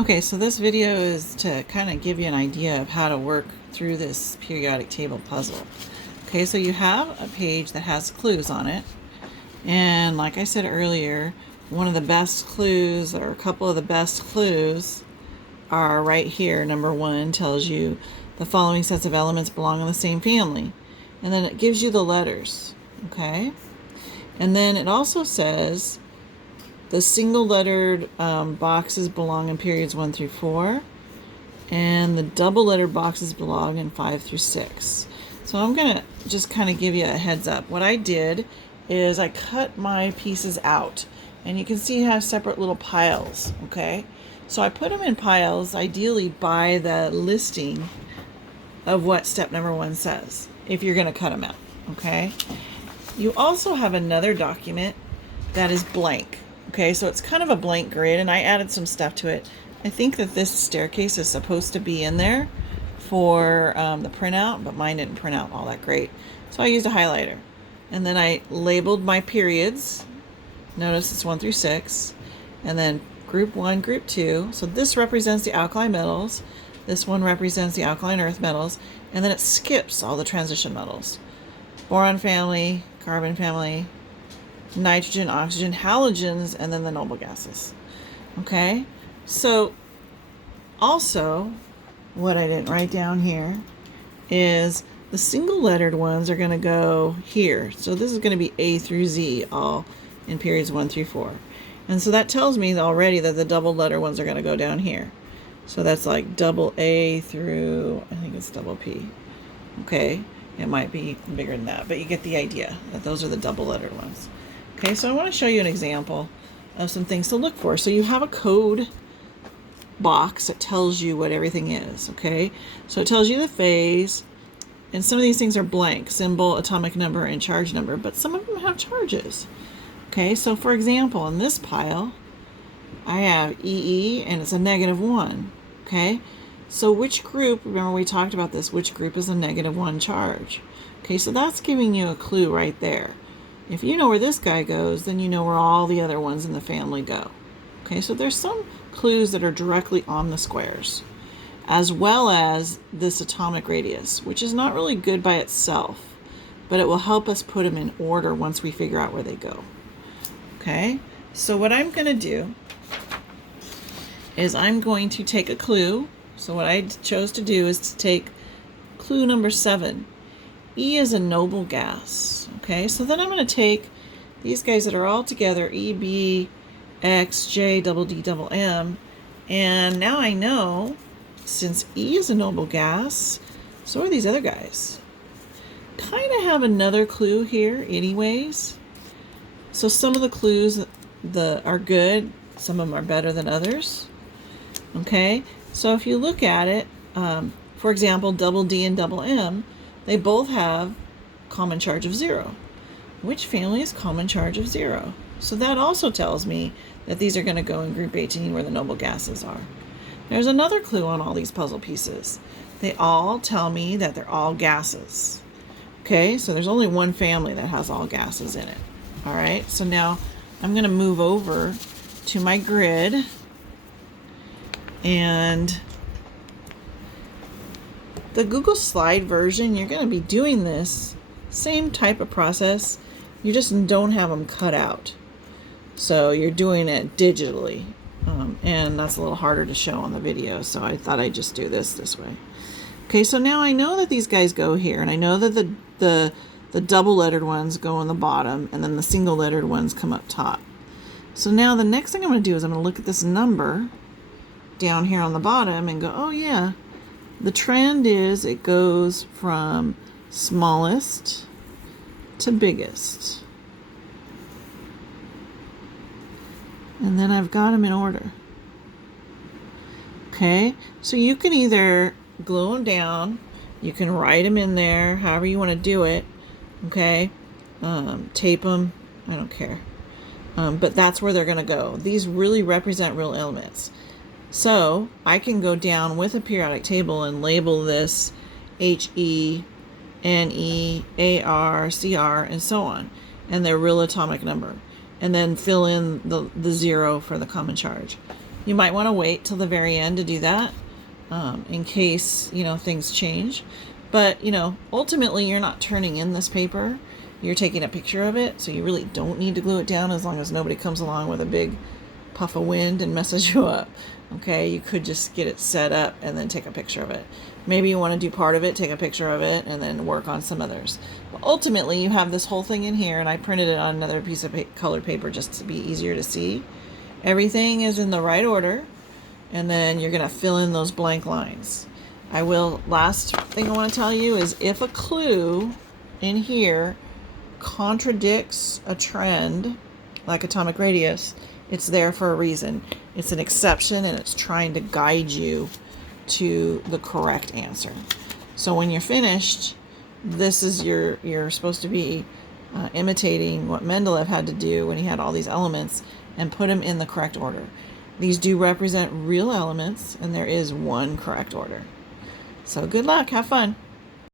Okay, so this video is to kind of give you an idea of how to work through this periodic table puzzle. Okay, so you have a page that has clues on it. And like I said earlier, one of the best clues, or a couple of the best clues, are right here. Number one tells you the following sets of elements belong in the same family. And then it gives you the letters. Okay? And then it also says the single lettered boxes belong in periods 1 through 4, and the double lettered boxes belong in 5 through 6. So I'm going to just kind of give you a heads up. What I did is I cut my pieces out, and you can see I have separate little piles, okay? So I put them in piles, ideally by the listing of what step number 1 says, if you're going to cut them out, okay? You also have another document that is blank. Okay, so it's kind of a blank grid, and I added some stuff to it. I think that this staircase is supposed to be in there for the printout, but mine didn't print out all that great. So I used a highlighter. And then I labeled my periods. Notice it's 1 through 6. And then group 1, group 2. So this represents the alkali metals. This one represents the alkaline earth metals. And then it skips all the transition metals. Boron family, carbon family, nitrogen, oxygen, halogens, and then the noble gases. Okay, so also what I didn't write down here is the single lettered ones are going to go here. So this is going to be A through Z, all in periods 1 through 4. And so that tells me already that the double letter ones are going to go down here. So that's like double A through, I think it's double P. Okay, it might be bigger than that, but you get the idea that those are the double lettered ones. Okay, so I want to show you an example of some things to look for. So you have a code box that tells you what everything is, okay? So it tells you the phase, and some of these things are blank, symbol, atomic number, and charge number, but some of them have charges. Okay, so for example, in this pile, I have EE, and it's a -1, okay? So which group, remember we talked about this, which group is a -1 charge? Okay, so that's giving you a clue right there. If you know where this guy goes, then you know where all the other ones in the family go. Okay, so there's some clues that are directly on the squares, as well as this atomic radius, which is not really good by itself, but it will help us put them in order once we figure out where they go. Okay, so what I'm going to do is I'm going to take a clue. So what I chose to do is to take clue number 7. E is a noble gas. Okay, so then I'm going to take these guys that are all together, E, B, X, J, double D, double M, and now I know, since E is a noble gas, so are these other guys. Kind of have another clue here anyways. So some of the clues are good, some of them are better than others. Okay, so if you look at it, for example, double D and double M, they both have common charge of 0. Which family is common charge of 0? So that also tells me that these are going to go in group 18 where the noble gases are. There's another clue on all these puzzle pieces. They all tell me that they're all gases. Okay, so there's only one family that has all gases in it. All right, so now I'm going to move over to my grid, and the Google Slide version, you're going to be doing this same type of process. You just don't have them cut out. So you're doing it digitally. And that's a little harder to show on the video. So I thought I'd just do this way. Okay, so now I know that these guys go here. And I know that the double lettered ones go on the bottom. And then the single lettered ones come up top. So now the next thing I'm going to do is I'm going to look at this number down here on the bottom and go, oh yeah. The trend is it goes from smallest to biggest. And then I've got them in order. Okay, so you can either glue them down, you can write them in there, however you want to do it. Okay, tape them, I don't care. But that's where they're going to go. These really represent real elements. So I can go down with a periodic table and label this HE, NE, AR, CR, and so on, and their real atomic number, and then fill in the 0 for the common charge. You might want to wait till the very end to do that, in case, things change. But, ultimately you're not turning in this paper. You're taking a picture of it, so you really don't need to glue it down as long as nobody comes along with a big puff of wind and messes you up. Okay, you could just get it set up and then take a picture of it. Maybe you want to do part of it, take a picture of it, and then work on some others. But ultimately, you have this whole thing in here, and I printed it on another piece of colored paper just to be easier to see. Everything is in the right order, and then you're going to fill in those blank lines. Last thing I want to tell you is if a clue in here contradicts a trend, like atomic radius, it's there for a reason. It's an exception, and it's trying to guide you to the correct answer. So when you're finished, this is you're supposed to be imitating what Mendeleev had to do when he had all these elements and put them in the correct order. These do represent real elements, and there is one correct order. So good luck, have fun.